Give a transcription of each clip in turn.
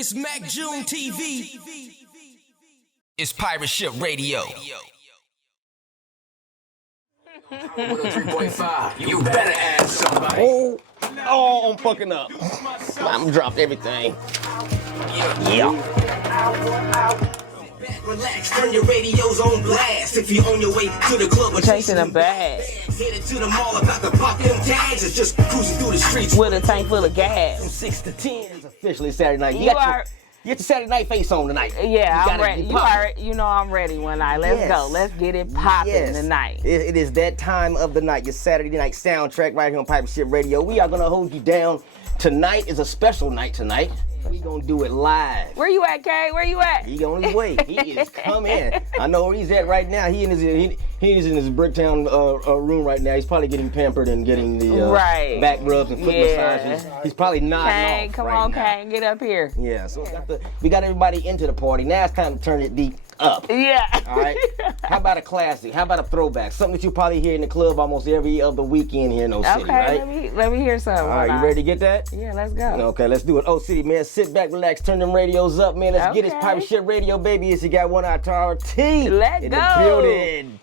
It's Mack June TV. It's Pirate Ship Radio. 103.5. You better ask somebody. Oh, I'm fucking up. I'm dropped everything. Yeah. Relax, turn your radios on blast. If you're on your way to the club or chasing a bag, headed to the mall about to pop them tags, it's just cruising through the streets with a tank full of gas. From 6 to 10 is officially Saturday night. You You got your Saturday night face on tonight. Yeah, I'm ready. You know I'm ready one night. Let's go. Let's get it popping tonight. It is that time of the night, your Saturday night soundtrack right here on Pirate Ship Radio. We are going to hold you down. Tonight is a special night tonight. We gonna do it live. Where you at, Kay? Where you at? He on his way. He is coming. I know where he's at right now. He is in his Bricktown room right now. He's probably getting pampered and getting the back rubs and foot massages. He's probably nodding Kay, off come right on, now. Kay, get up here. Yeah, so we got everybody into the party. Now it's time to turn it deep up. Yeah. All right. How about a classic? How about a throwback? Something that you probably hear in the club almost every other weekend here in O City, right? Okay, let me hear something. All right, you ready to get that? Yeah, let's go. Okay, let's do it. O City, man, sit back, relax, turn them radios up, man. Let's get this Pirate Ship Radio, baby. It's you got one out to our T. Let's in go. the building.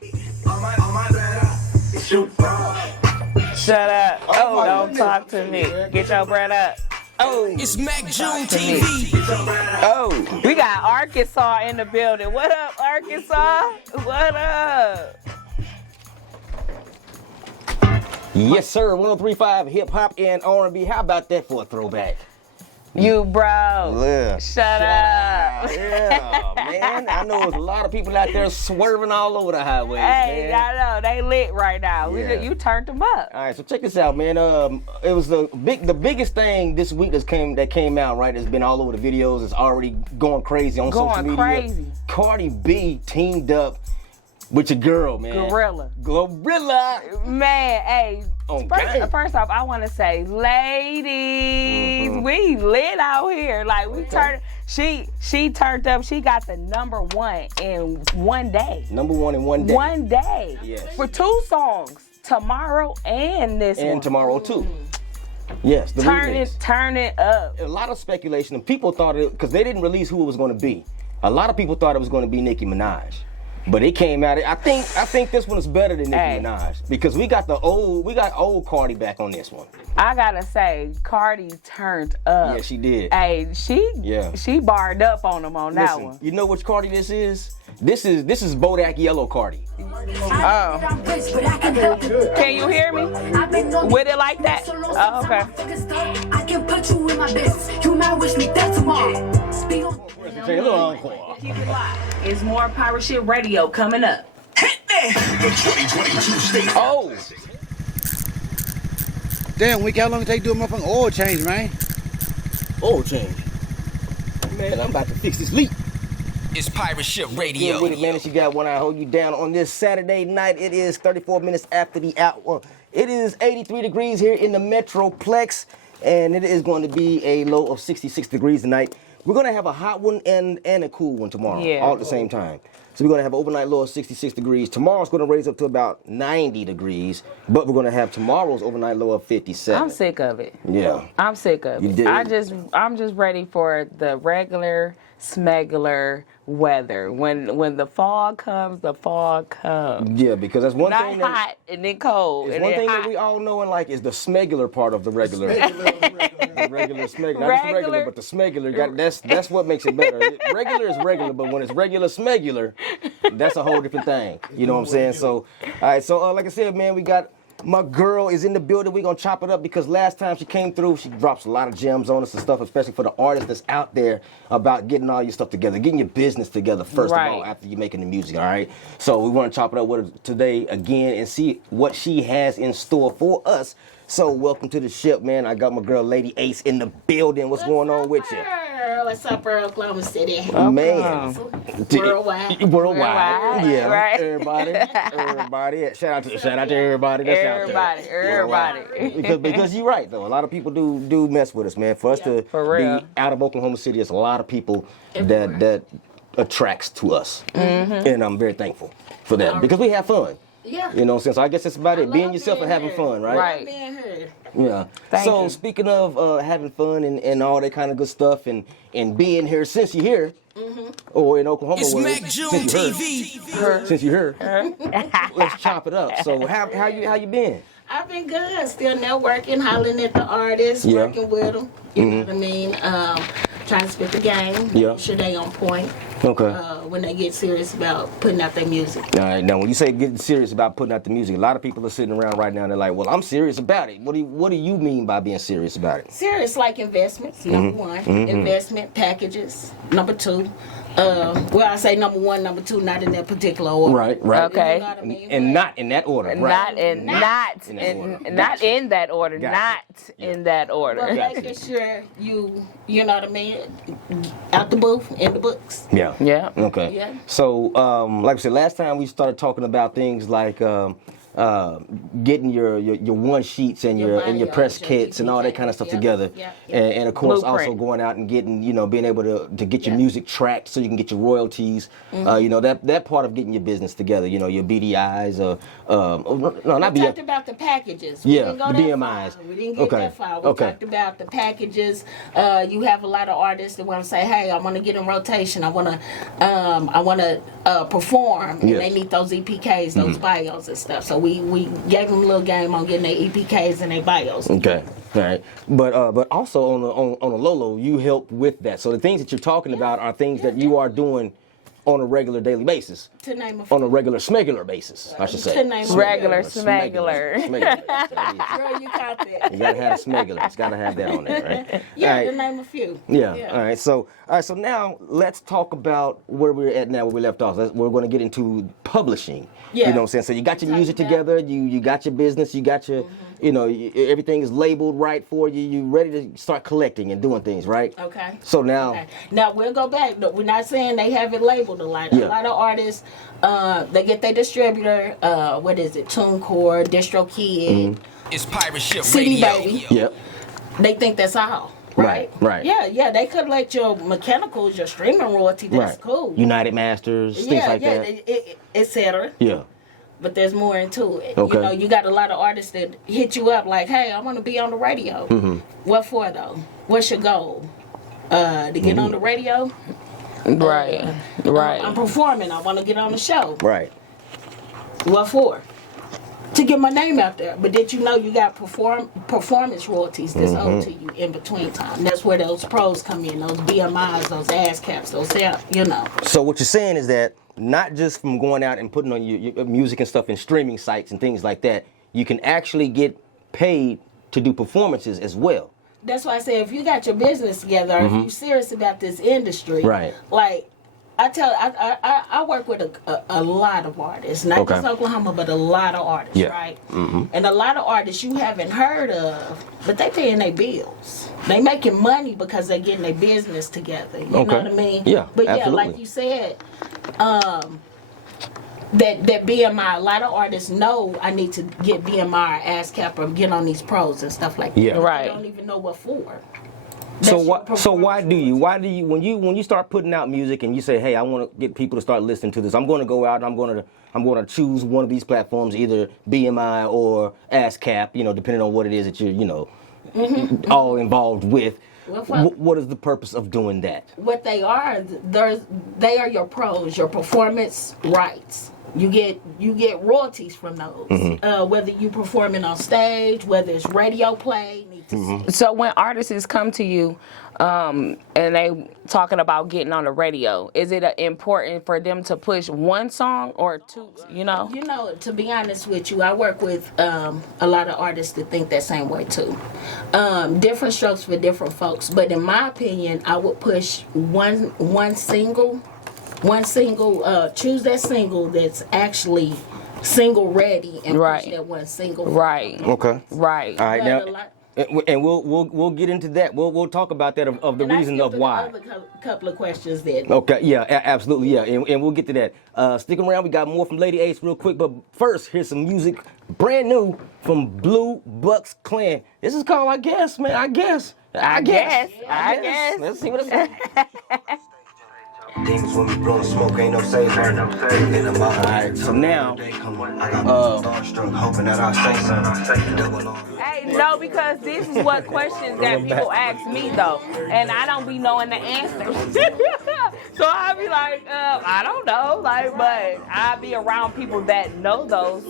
Shut up. Oh, don't talk to me. Get your bread up. Oh, it's Mack June TV. Oh, we got Arkansas in the building. What up, Arkansas? What up? Yes, sir. 103.5 hip hop and R&B. How about that for a throwback? You bro. Yeah. Shut up. Yeah, man. I know there's a lot of people out there swerving all over the highways. Hey, man. I know they lit right now. Yeah. You turned them up. All right, so check this out, man. It was the biggest thing this week that came out. Right, it's been all over the videos. It's already going crazy on social media. Going crazy. Cardi B teamed up with your girl, man. Gorilla. Man, Man, hey. First off, I want to say, ladies, we lit out here. Like we turned. She turned up. She got the #1 in one day. #1 in one day. One day. Yes. For 2 songs, tomorrow and this one. And tomorrow too. Yes. The Turn it up. A lot of speculation, and people thought it because they didn't release who it was going to be. A lot of people thought it was going to be Nicki Minaj. But it came out. I think this one is better than Nicki Minaj because we got old Cardi back on this one. I gotta say, Cardi turned up. Yeah, she did. Hey, she barred up on them on that one. You know which Cardi this is? This is Bodak Yellow Cardi. Oh. Can you hear me? With it like that? Oh, okay. I can put you in my business. You might wish me death tomorrow. Keep it locked. It's more Pirate Ship Radio coming up. Hit me! The 2022 state. Oh! Damn, Wick, how long it take to do a motherfucking oil change, man? Oil change? Man, I'm about to fix this leak. It's Pirate Ship Radio. Get with it, man. She got one. I hold you down on this Saturday night. It is 34 minutes after the hour. It is 83 degrees here in the Metroplex, and it is going to be a low of 66 degrees tonight. We're going to have a hot one and a cool one tomorrow, all at the same time. So we're going to have an overnight low of 66 degrees. Tomorrow's going to raise up to about 90 degrees, but we're going to have tomorrow's overnight low of 57. I'm sick of it. Yeah. I'm sick of it. I'm just ready for the regular smegular weather. When the fall comes, the fall comes. Yeah, because that's one thing. Not hot and then cold. It's one thing that we all know and like is the smegular part of the regular. The regular smegular. Not just regular, but the smegular. That's what makes it better. Regular is regular, but when it's regular smegular, that's a whole different thing. You know what I'm saying? So, all right. So, like I said, man, we got my girl is in the building. We're going to chop it up because last time she came through, she drops a lot of gems on us and stuff, especially for the artists that's out there about getting all your stuff together, getting your business together first of all after you're making the music, all right? So we want to chop it up with her today again and see what she has in store for us. So welcome to the ship, man. I got my girl LadyAce in the building. What's going on with you? What's up, Oklahoma City? Man. Worldwide. Yeah. Right. Everybody. Shout out to everybody that's out there. Everybody. Because you're right though. A lot of people do mess with us, man. For us to be out of Oklahoma City, it's a lot of people that attracts to us. And I'm very thankful for that because we have fun. Yeah. You know, since I guess it's about it, being love yourself and being having here. fun, right? Right. Being heard. Yeah. Thank So you. speaking of having fun and all that kind of good stuff and being here since you're here, or in Oklahoma, It's where Mack June TV. since you're here, let's chop it up. So how you been? I've been good. Still networking, hollering at the artists, Yeah. working with them. You know what I mean? Trying to spit the game. Yeah. Make sure they on point Okay. when they get serious about putting out their music. All right. Now, when you say getting serious about putting out the music, a lot of people are sitting around right now and they're like, "Well, I'm serious about it." What do you mean by being serious about it? Serious like investments, number one. Investment packages, number two. Well, I say number one, number two, not in that particular order. Right. Okay. You know what I mean? And not in that order. Right. Not in that order. Gotcha. Not in that order. But making sure you know what I mean, out the booth, in the books. Yeah. Yeah. Okay. Yeah. So, like I said, last time we started talking about things like getting your one sheets and your bios, press your kits and all that kind of stuff yeah, together, yeah. and of course Blueprint. also going out and getting being able to get your Yeah. music tracked so you can get your royalties. That part of getting your business together. Your BDIs no, not We BDIs. talked about the packages. We Yeah, didn't go the that BMIs. far. We didn't get Okay, that far. We okay. talked about the packages. You have a lot of artists that want to say, "Hey, I want to get in rotation. I want to perform," and Yes. they need those EPKs, those bios and stuff. So we gave them a little game on getting their EPKs and their bios. Okay, all right, but also on the low, you help with that. So the things that you're talking about are things that you are doing on a regular daily basis. To name a few. On a regular smegular basis, I should say. To name a few. Regular smegular. Girl, you caught that. You gotta have a smegular. It's gotta have that on there, right? Yeah, All right. to name a few. Yeah. All right. So now let's talk about where we're at now, where we left off. We're going to get into publishing. Yeah. You know what I'm saying? So you got your Talk music about- together. You got your business. You got your, everything is labeled right for you. You ready to start collecting and doing things, right? Okay. So now, Okay. Now we'll go back. No, we're not saying they have it labeled a lot. Yeah. A lot of artists, they get their distributor. What is it? TuneCore, DistroKid, It's Pirate Ship CD Radio. Baby. yep. They think that's all. Right, right. Yeah. They collect your mechanicals, your streaming royalty. That's Right. cool. United Masters, things like that. Etc. Yeah. But there's more into it. Okay. You got a lot of artists that hit you up like, "Hey, I want to be on the radio." What for though? What's your goal? To get on the radio? Right. Right. I'm performing. I want to get on the show. Right. What for? To get my name out there. But did you know you got performance royalties that's owed to you in between time? That's where those pros come in. Those BMIs, those ass caps, those So what you're saying is that not just from going out and putting on your music and stuff in streaming sites and things like that, you can actually get paid to do performances as well. That's why I say if you got your business together, if you're serious about this industry, Right. like I work with a lot of artists, not Okay. just Oklahoma, but a lot of artists, Yeah. right? And a lot of artists you haven't heard of, but they paying their bills. They making money because they getting their business together. You know Okay. what I mean? Yeah, But yeah, absolutely. like you said, that BMI, a lot of artists know I need to get BMI or ASCAP or get on these pros and stuff like that. Yeah. Right. They don't even know what for. So That's your why do you when you start putting out music and you say, hey, I want to get people to start listening to this, I'm going to go out and I'm going to choose one of these platforms, either BMI or ASCAP, depending on what it is that you're all involved with. What is the purpose of doing that? What they are your pros, your performance rights. You get royalties from those. Whether you performing on stage, whether it's radio play. So when artists come to you and they talking about getting on the radio, is it important for them to push one song or two, To be honest with you, I work with a lot of artists that think that same way too. Different strokes for different folks. But in my opinion, I would push one single, choose that single that's actually single ready and Right. push that one single. Right. Okay. Right. All right. But Now, a lot- and we'll get into that. We'll talk about that of the and I reason skipped of why. another couple of questions then. Okay, yeah, absolutely, yeah, and we'll get to that. Stick around, we got more from LadyAce real quick, but first, here's some music, brand new from Blue Bucks Clan. This is called I Guess, man, I guess. I guess. Let's see what it's Demons when we blowing smoke, ain't no save. Alright, so now, hoping that I say something. Hey, no, because this is what questions that people ask me though, and I don't be knowing the answers. So I be like, I don't know, like, but I be around people that know those,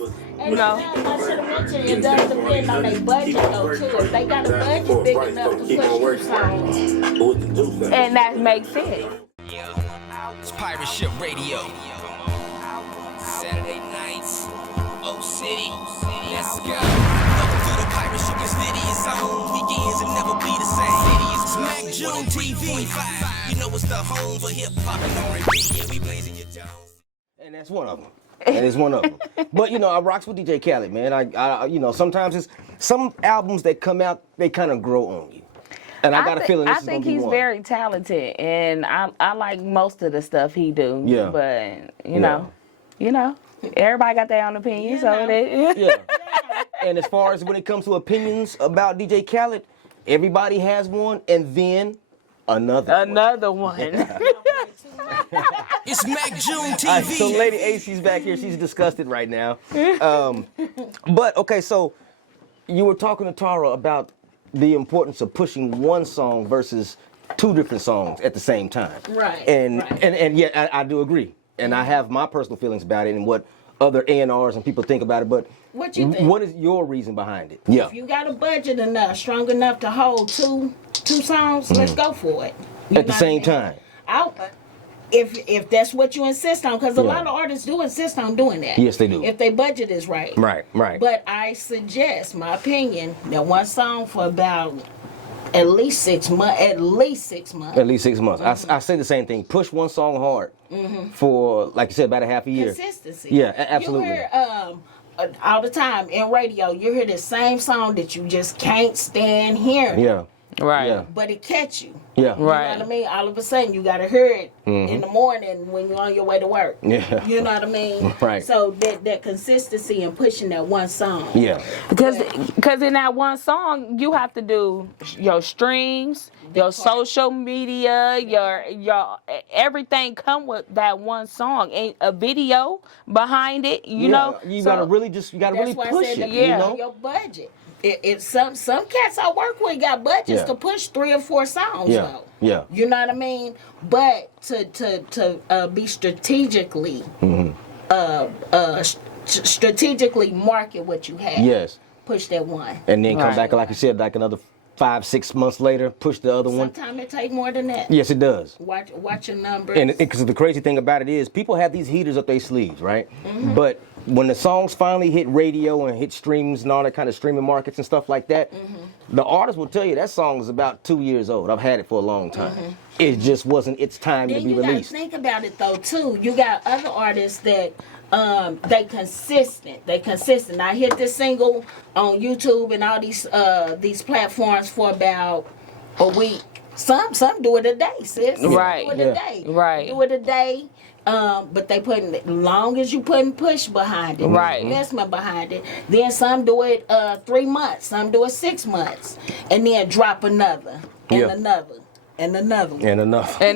you know. I should have mentioned it does depend on their budget though too. If they got a budget big enough to push 2 songs, And that makes sense. It's Pirate Ship Radio. Saturday nights, Oak City. Let's go. Welcome to the Pirate Ship. Your city is on. Weekends will never be the same. City is Mack June TV. You know it's the home for hip hop and R&B. And we blazing your Jones. and that's one of them. And it's one of them. But you know, I rocks with DJ Khaled, man. I you know, sometimes it's some albums that come out, they kind of grow on you. And I got a feeling this is gonna be one. I think he's very talented, and I like most of the stuff he do. Yeah. But you know, everybody got their own opinion, so they, Yeah. And as far as when it comes to opinions about DJ Khaled, everybody has one, and then another one. It's Mack June TV. All right, so LadyAce, she's back here. She's disgusted right now. But okay, so you were talking to Tara about the importance of pushing one song versus 2 different songs at the same time. Right. And yeah, I do agree. And I have my personal feelings about it and what other A&Rs and people think about it. But what you think? What is your reason behind it? Yeah. If you got a budget enough, strong enough to hold two songs, let's go for it. You At the know same what I mean? time. If that's what you insist on, because a lot of artists do insist on doing that. Yes, they do. If their budget is right. Right. But I suggest, my opinion, that one song for about at least 6 months. At least 6 months. At least 6 months. I say the same thing. Push one song hard for, like you said, about a half a year. Consistency. Yeah, absolutely. You hear all the time in radio, you hear the same song that you just can't stand hearing. Yeah. Right. Yeah. But it catch you. Yeah. You know what I mean? All of a sudden, you got to hear it in the morning when you're on your way to work. Yeah. You know what I mean? Right. So that consistency in pushing that one song. Yeah. Because in that one song, you have to do your streams, your social media, your everything come with that one song, and a video behind it. You know, you gotta really push it. You know? Your budget. If some cats I work with got budgets to push 3 or 4 songs though. Yeah. You know what I mean? But to be strategically strategically market what you have. Yes. Push that one. And then come back, like you said, like another 5-6 months later, push the other one. Sometimes it take more than that. Yes, it does. Watch your numbers. And because the crazy thing about it is, people have these heaters up their sleeves, right? But when the songs finally hit radio and hit streams and all that kind of streaming markets and stuff like that, the artist will tell you that song is about 2 years old. I've had it for a long time. It just wasn't its time to be released. Think about it though too. You got other artists that they consistent. I hit this single on YouTube and all these platforms for about a week. Some do it a day, sis. Right. Do it a day. Right. Do it a day. But they putting it, long as you putting push behind it, right, investment behind it. Then some do it 3 months, some do it 6 months, and then drop another and another. And another one. And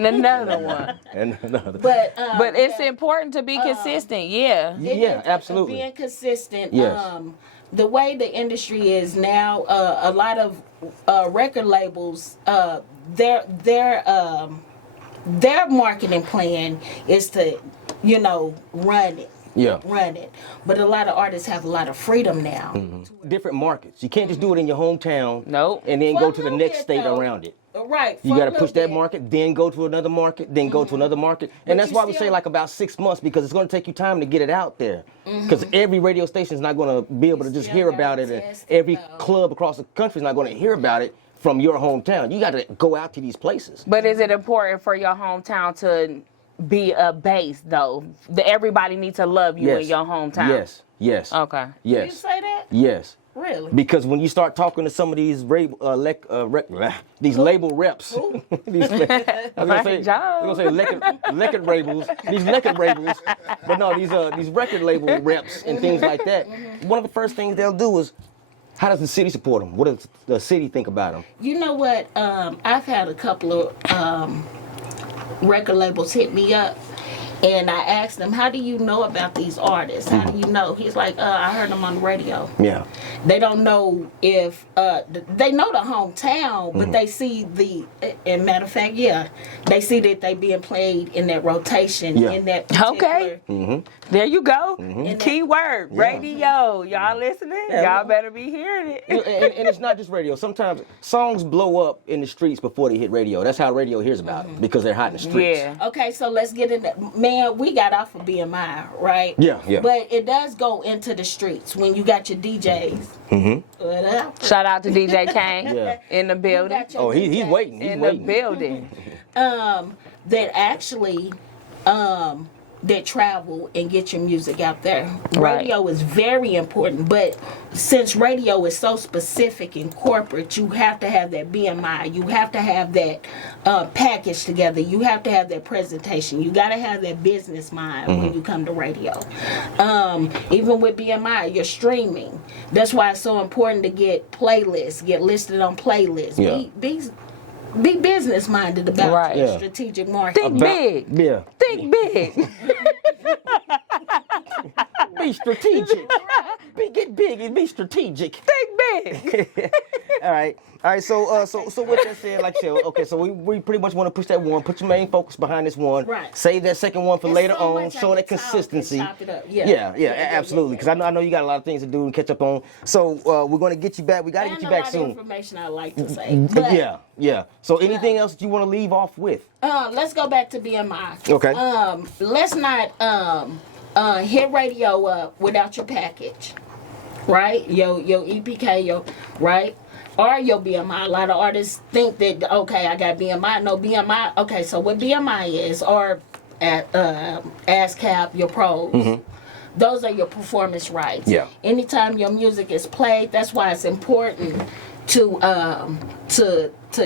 another one. And another. But it's important to be consistent. Yeah. Yeah, absolutely. Being consistent. Yes. The way the industry is now, a lot of record labels, their marketing plan is to, run it. Yeah. Run it. But a lot of artists have a lot of freedom now. Different markets. You can't just do it in your hometown. Nope. And then go to the next state around it. Right. You got to push that market, then go to another market, then go to another market. And that's why we say like about 6 months, because it's going to take you time to get it out there. Because every radio station is not going to be able to just hear about it. And every club across the country is not going to hear about it from your hometown. You got to go out to these places. But is it important for your hometown to be a base, though? Everybody needs to love you in your hometown. Yes. Okay. Yes. You say that? Yes. Really? Because when you start talking to some of these label reps, these I was gonna say record labels, these record labels, but no, these record label reps and things like that. One of the first things they'll do is, how does the city support them? What does the city think about them? You know what? I've had a couple of record labels hit me up. And I asked them, how do you know about these artists? How do you know? He's like, I heard them on the radio. Yeah. They don't know if, they know the hometown, but they see and matter of fact, they see that they being played in that rotation, in that particular. Okay. There you go. Keyword, radio. Y'all listening? Y'all better be hearing it. And it's not just radio. Sometimes songs blow up in the streets before they hit radio. That's how radio hears about it, because they're hot in the streets. Yeah. Okay, so let's get into, man, we got off of BMI, right? Yeah. But it does go into the streets when you got your DJs. What up? Shout out to DJ Kane in the building. Oh, he's waiting. He's In waiting. the building. That actually that travel and get your music out there. Right. Radio is very important, but since radio is so specific and corporate, you have to have that BMI. You have to have that package together. You have to have that presentation. You got to have that business mind when you come to radio. Even with BMI, you're streaming. That's why it's so important to get playlists, get listed on playlists. Yeah. Be business minded about your Yeah. strategic market. Think big. Yeah. Think big. Be strategic. Get big and be strategic. Think big. All right. So with that said, like I said, okay, so we pretty much want to push that one. Put your main focus behind this one. Right. Save that second one for There's later so on. much I Show that can talk and consistency. chop it up. Absolutely. Because I know you got a lot of things to do and catch up on. So we're going to get you back. We got to get you back And a lot soon. of information I like to say. But, Yeah. So anything else that you want to leave off with? let's go back to BMI. Okay. Let's not hit radio up without your package, right? Your EPK, right? Or your BMI. A lot of artists think that, okay, I got BMI. No, BMI. Okay, so what BMI is, or ASCAP, your pros. Those are your performance rights. Yeah. Anytime your music is played, that's why it's important to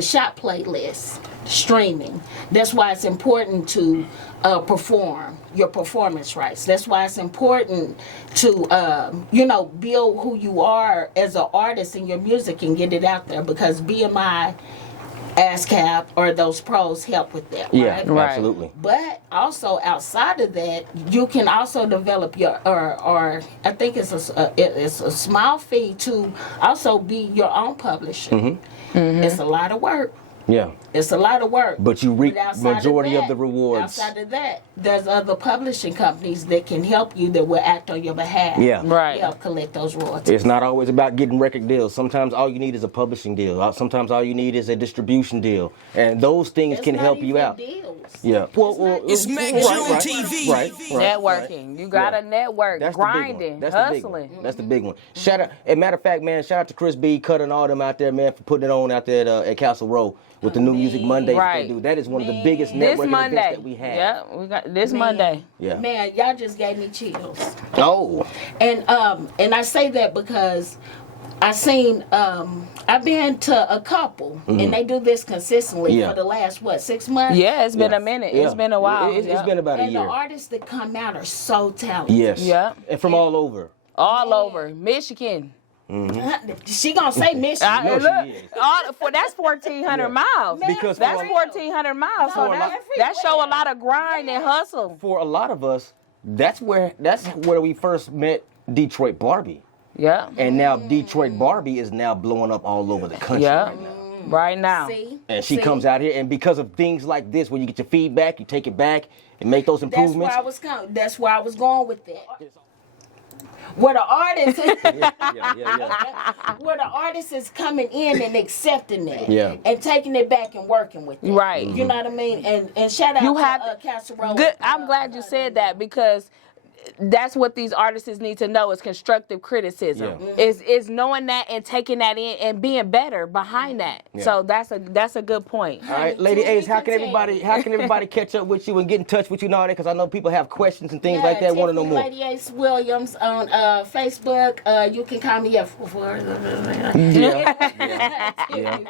shop playlists, streaming. That's why it's important to perform your performance rights. That's why it's important to build who you are as an artist in your music and get it out there, because BMI, ASCAP, or those pros help with that. Yeah, right? absolutely. But also outside of that, you can also develop your, or I think it's a small fee to also be your own publisher. It's a lot of work. Yeah. It's a lot of work. But you reap But outside majority of that- the rewards. Outside of that, there's other publishing companies that can help you, that will act on your behalf. Yeah. Right. Help collect those royalties. It's not always about getting record deals. Sometimes all you need is a publishing deal. Sometimes all you need is a distribution deal. And those things It's can not help you even out. Deals. Yeah. Well, It's Mack right, June right, TV. Right. Networking. You got to network. That's grinding. the big one. That's the big hustling. one. That's the big one. Shout out, and matter of fact, man, shout out to Chris B, cutting all them out there, man, for putting it on out there at Castle Row with the New Music Mondays that they do. That is one of the biggest This networking Monday. events that we have. Yeah, we got this Monday. Yeah. Man, y'all just gave me chills. Oh. And I say that because I've been to a couple, and they do this consistently for the last 6 months. Yeah, it's been a minute. Yeah. It's been a while. It's been about a And year. the artists that come out are so talented. Yes. Yeah. And from all over. all over Michigan. She gonna say Michigan. No, Look, she is. that's 1,400 miles. Because That's for a- 1,400 miles. So No, that show a lot of grind and hustle. For a lot of us, that's where we first met Detroit Barbie. Yeah. And now Detroit Barbie is now blowing up all over the country Yeah. right now. Right now. See? And she See? comes out here, and because of things like this, where you get your feedback, you take it back and make those That's where improvements. That's where I was going with that. Where the artist is, Yeah. where the artist is coming in and accepting that, Yeah. and taking it back and working with it. Right. You know what I mean? And shout out You to have Casserole. Good. I'm glad you said that because that's what these artists need to know is constructive criticism. Yeah. Is knowing that and taking that in and being better behind that. Yeah. So that's a good point. All right, Lady Ace, how can everybody catch up with you and get in touch with you and all that? Because I know people have questions and things like that. Want to know more? LadyAce Williams on Facebook. You can call me up for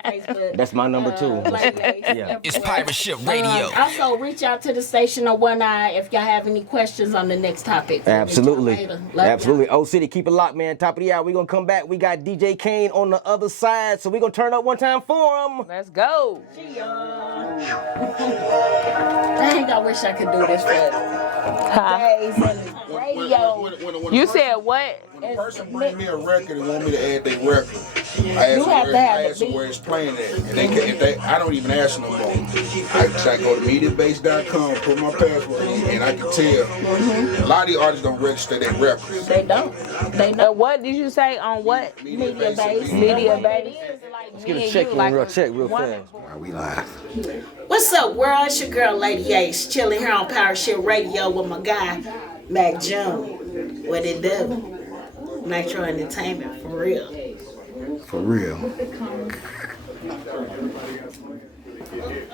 Facebook. That's my number too. LadyAce. Yeah. It's Pirate Ship Radio. Also, reach out to the station on One Eye if y'all have any questions on the next topic. topic. Absolutely. Absolutely. O City, keep it locked, man. Top of the hour. We're going to come back. We got DJ Kane on the other side, so we're going to turn up one time for him. Let's go. Dang, I wish I could do this for days and radio. You said what? When a person bring me a record and want me to add their record, I ask them where it's playing at. And if they, I don't even ask them no more. I go to MediaBase.com, put my password in, and I can tell. A lot of these artists don't register their records. They don't. They know. What did you say on what? MediaBase. MediaBase. Let's get a check real fast. Are we live? What's up, world? It's your girl, LadyAce, chilling here on Power Shit Radio with my guy, Mack June. What it do? Nitro Entertainment, for real. For real.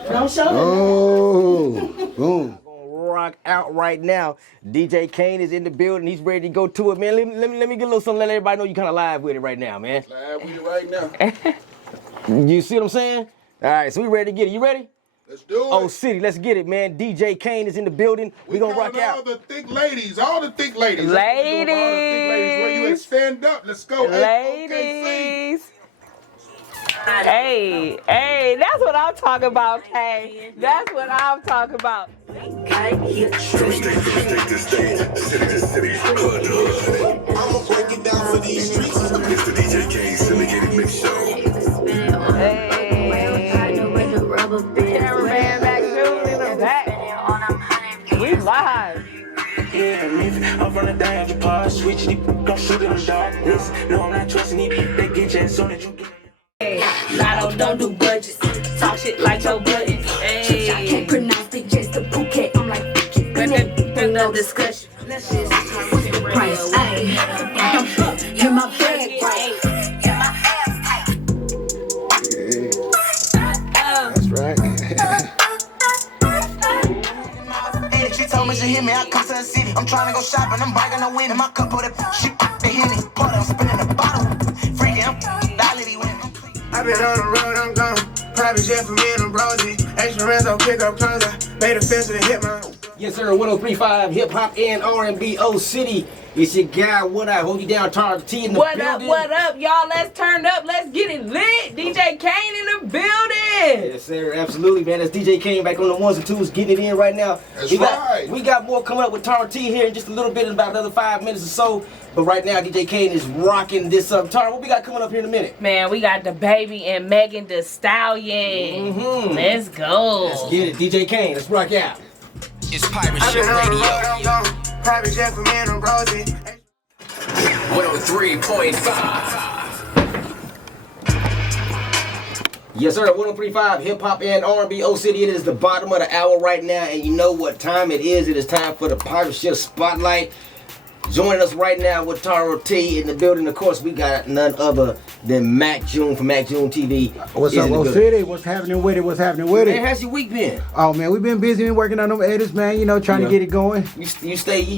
Don't show Oh, boom. Rock out right now. DJ Kane is in the building. He's ready to go to it, man. Let me get a little something. Let everybody know you kind of live with it right now, man. Live with it right now. You see what I'm saying? All right, so we ready to get it. You ready? Let's do it. Oh, City, let's get it, man. DJ Kane is in the building. We gonna rock out. All the thick ladies, all the thick ladies. Ladies. Where you at? Stand up. Let's go. Ladies. Hey, that's what I'm talking about, Kay. That's what I'm talking about. From state to state, city to city, hood to hood. I'ma break it down for these streets. It's the DJ Kane syndicated mix show. Hey. Cameraman Mack June in the back. We live. I'm from the danger part, switch the don't shoot in the darkness. No, I'm not trusting these they get you as soon as you get. Lotto don't do budgets. Talk shit like your buttons. Hey. I can't pronounce it, just a Phuket. I'm like, No discussion. what's the price? Ay, you're my bag, right? You're my ass tight. That's right. She told me she hit me, I come to the city. I'm trying to go shopping, I'm biking to win. In my cup of the shit, they hit me. Part I'm spinning the bottle. Freaking, I'm dolly win. I've been on the road, I'm gone. Private jet for me and I'm brosy. Extra Renzo, pick up closer. Made a fence to hit my. Yes, sir. 103.5 Hip Hop and R&B O City. It's your guy, What I Hold You Down, Tar T in the building. What up, y'all? Let's turn up. Let's get it lit. DJ Kane in the building. Yes, sir. Absolutely, man. That's DJ Kane back on the ones and twos, getting it in right now. That's right. We got more coming up with Tar T here in just a little bit, in about another 5 minutes or so. But right now, DJ Kane is rocking this up. Tar, what we got coming up here in a minute? Man, we got the baby and Megan Thee Stallion. Mm-hmm. Let's go. Let's get it. DJ Kane, let's rock out. It's Pirate Ship Radio. Private jet for me and I'm brosy. 103.5. Yes, sir. 103.5 Hip Hop and R&B O City. It is the bottom of the hour right now, and you know what time it is. It is time for the Pirate Ship Spotlight. Joining us right now with Taro T in the building. Of course, we got none other than Mack June from Mack June TV. What's up, O City? What's happening with it? What's happening with it? Man, how's your week been? Oh man, we've been busy, been working on them edits, man. You know, trying to get it going. You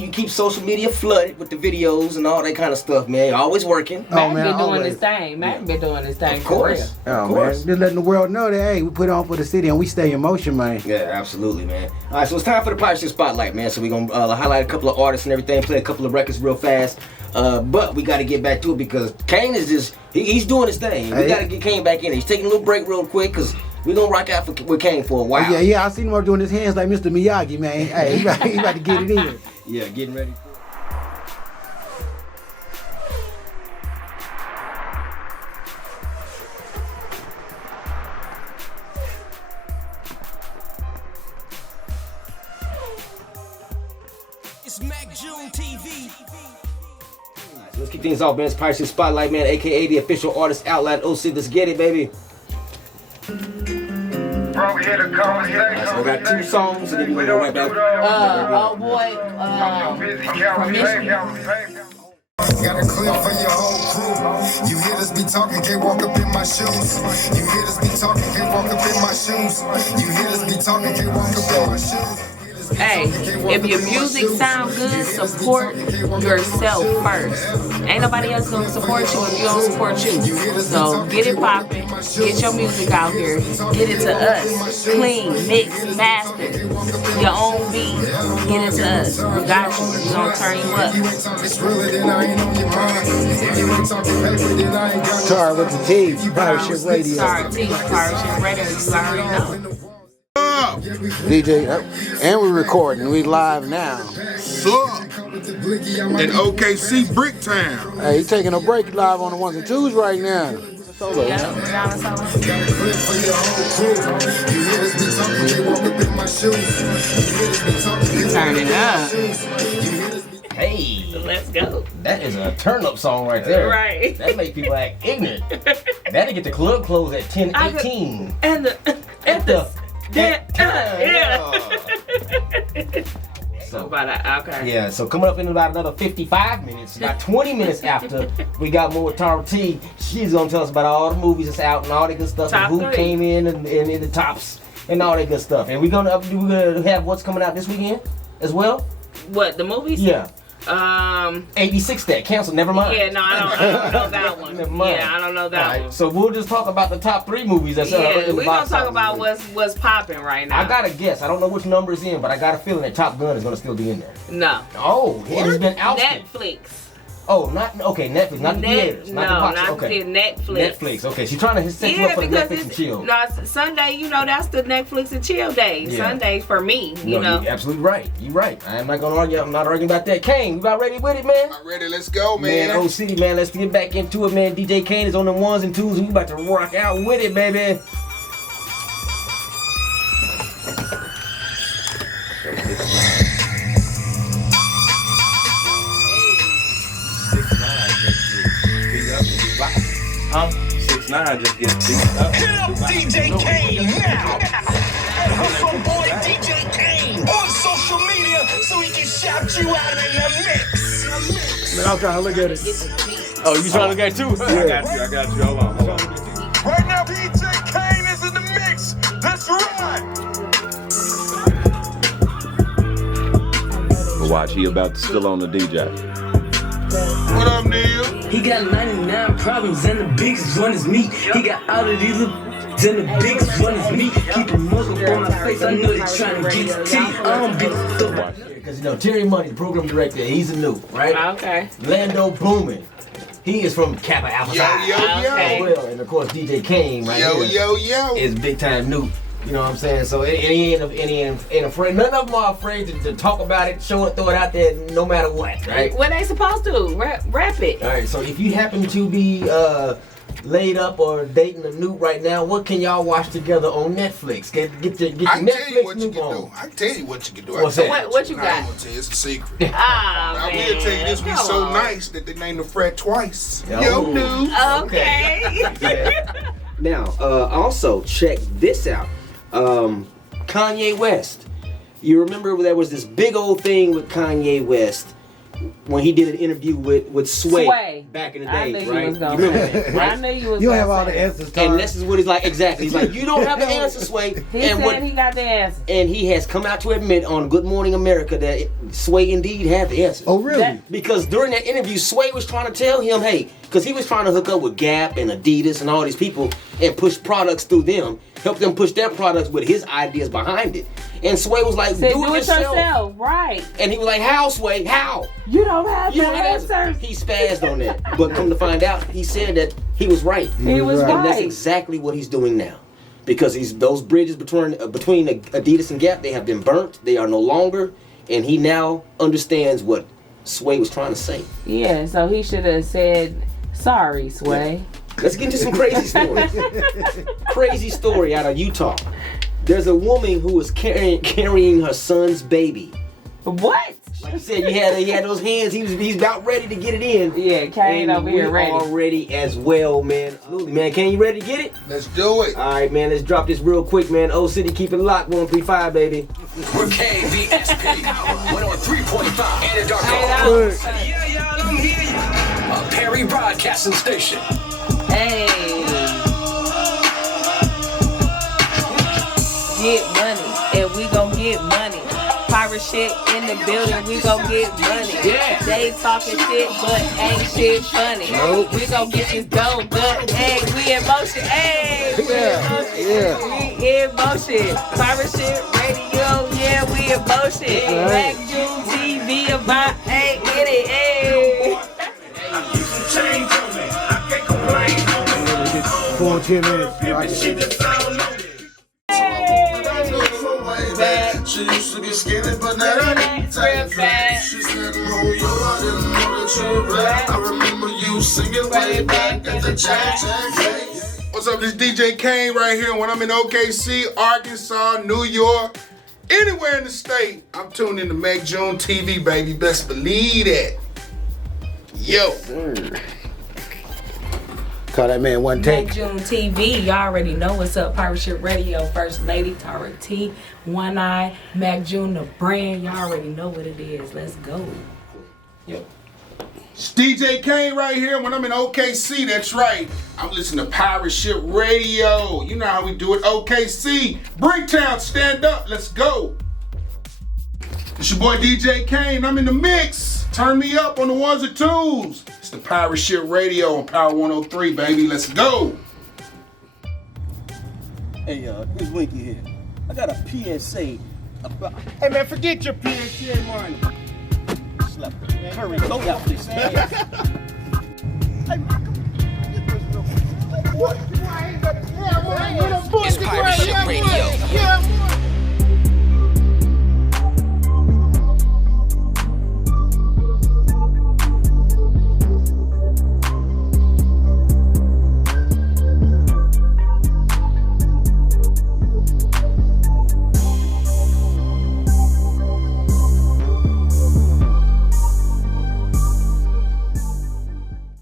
keep social media flooded with the videos and all that kind of stuff, man. You're always working. Mack been doing his thing. Mack been doing his thing. Of course. Oh man, just letting the world know that hey, we put on for the city and we stay in motion, man. Yeah, absolutely, man. All right, so it's time for the Pirate Ship Spotlight, man. So we're gonna highlight a couple of artists and everything, play a couple of records real fast. But we got to get back to it because Kane is just, he's doing his thing. We got to get Kane back in. He's taking a little break real quick because we're going to rock out with Kane for a while. Yeah, I seen him doing his hands like Mr. Miyagi, man. Hey, he about to get it in. Yeah, getting ready. It's Mack June TV. Let's kick things off, man. It's Pirate Ship Spotlight, man, aka the official artist outlet. Oh, shit, let's get it, baby. Bro, here to come and So we got 2 songs, and then we're going to go right back. Oh boy, Got a clip for your whole crew. You hear us be talking, can't walk up in my shoes. You hear us be talking, can't walk up in my shoes. You hear us be talking, can't walk up in my shoes. Hey, if your music sound good, support yourself first. Ain't nobody else gonna support you if you don't support you. So get it poppin', get your music out here, get it to us. Clean, mix, master, your own beat. get into us. We got you. We gonna turn you up. Tar with the T, Pirate Shit Radio. Pirate Shit Radio, you already know. DJ, and we're recording. We live now. Sup? In OKC Bricktown. Hey, you taking a break live on the ones and twos right now. Solo. Turn it up. Hey, let's go. That is a turn-up song right there. Right. That make people act ignorant. That'll get the club closed at 10:18. Yeah. So, okay. Yeah, so coming up in about another 55 minutes, about 20 minutes after, we got more with Tara T. She's gonna tell us about all the movies that's out and all that good stuff, and who came in and in the tops and all that good stuff. And we're gonna have what's coming out this weekend as well. What, the movies? Yeah. 86 that canceled. Never mind. Yeah, no, I don't know that one. Never mind. Yeah, I don't know that one. So we'll just talk about the top 3 movies that's in the box. We're gonna talk about what's popping right now. I got a guess. I don't know which number is in, but I got a feeling that Top Gun is gonna still be in there. No. Oh, it has been out. Netflix. Oh, Netflix, not the theaters, not the box. Okay, Netflix. Okay, she's trying to set you up for the Netflix and chill. No, Sunday, that's the Netflix and chill day. Yeah. Sunday for me, you know. You're absolutely right. You're right. I'm not gonna argue. I'm not arguing about that. Kane, you about ready with it, man? I'm ready. Let's go, man. Man, City, man. Let's get back into it, man. DJ Kane is on the ones and twos, and we about to rock out with it, baby. Huh? 6ix9ine just gets beat up. Hit up DJ Kane now! And hustle boy DJ Kane on social media so he can shout you out in the mix. Man, I'm trying to look at it. Oh, you trying to look at it too? Yeah. I got you. Hold on. Right now, DJ Kane is in the mix. Let's ride! Watch, he about to still on the DJ. What up, Neil? He got 99 problems and the biggest one is me. He got all of these and the biggest one is me. Keep a mug up on my face, I know they trying to get to T. I don't be the Because Terry Money, the program director, he's a new, right? Okay. Lando Boomin, he is from Kappa Alpha Psi. Okay. Well, and of course DJ Kane, right here, is big time new. You know what I'm saying? So he ain't afraid. None of them are afraid to talk about it, show it, throw it out there, no matter what, right? What they supposed to rap it. All right. So if you happen to be laid up or dating a newt right now, what can y'all watch together on Netflix? Get your Netflix newt on. I can tell you what you can do. What's that? What you got? I ain't gonna tell you. It's a secret. I will tell you this. We so nice that they named the Fred twice. Yo, dude. Okay. Now, also check this out. Kanye West. You remember there was this big old thing with Kanye West when he did an interview with Sway back in the day, right? You remember that, right? I knew you was You have all the answers, Tom. And this is what he's like, exactly. He's like, you don't have the answer, Sway. He said he got the answer. And he has come out to admit on Good Morning America that Sway indeed had the answer. Oh, really? Because during that interview, Sway was trying to tell him, hey, because he was trying to hook up with Gap and Adidas and all these people and push products through them, help them push their products with his ideas behind it. And Sway was like, do it yourself. Right. And he was like, how, Sway? How? You don't have the answers. He spazzed on that. But come to find out, he said that he was right. He was right. And that's exactly what he's doing now. Because those bridges between Adidas and Gap, they have been burnt. They are no longer. And he now understands what Sway was trying to say. Yeah, so he should have said, sorry, Sway. Yeah. Let's get into some crazy stories. Crazy story out of Utah. There's a woman who was carrying her son's baby. What? Like you said, he had those hands. He's about ready to get it in. Yeah, Kane over here ready. All ready as well, man. Absolutely, man. Kane, you ready to get it? Let's do it. All right, man. Let's drop this real quick, man. O City, keep it locked. 135, baby. We're KVSP Power 103.5 Anadarko. Yeah, y'all, I'm here. A Perry Broadcasting Station. Hey. Get money, and we gon' get money. Pirate shit in the building, we gon' get money. Yeah. They talking shit, but ain't shit funny. Nope. We gon' get this dope, but hey, we in motion. Hey, we in motion. We in motion. Pirate shit radio, yeah, we in motion. shit. Mack June TV about hey, get it, hey. Change on me, I can't complain. 4 or 10 minutes. You know, I She just don't know. She used to be skinny, but now I need tight. She said, "Oh, yo, I didn't know that you were black. I remember you singing way back at the Jack. What's up, this DJ Kane right here. When I'm in OKC, Arkansas, New York, anywhere in the state, I'm tuned into Mack June TV, baby. Best believe that. Yo. Call that man one take. Mack June TV, y'all already know what's up. Pirate Ship Radio, First Lady, Tara T, One Eye, Mack June, the brand. Y'all already know what it is. Let's go. Yo. It's DJ Kane right here. When I'm in OKC, that's right. I'm listening to Pirate Ship Radio. You know how we do it. OKC, Bricktown, stand up. Let's go. It's your boy DJ Kane. I'm in the mix. Turn me up on the ones and twos. It's the Pirate Ship Radio on Power 103, baby. Let's go. Hey, it's Winky here. I got a PSA about... Hey, man, forget your PSA money. Slap it, man. Hurry, go out this, man. Hey, It's Pirate Ship Radio.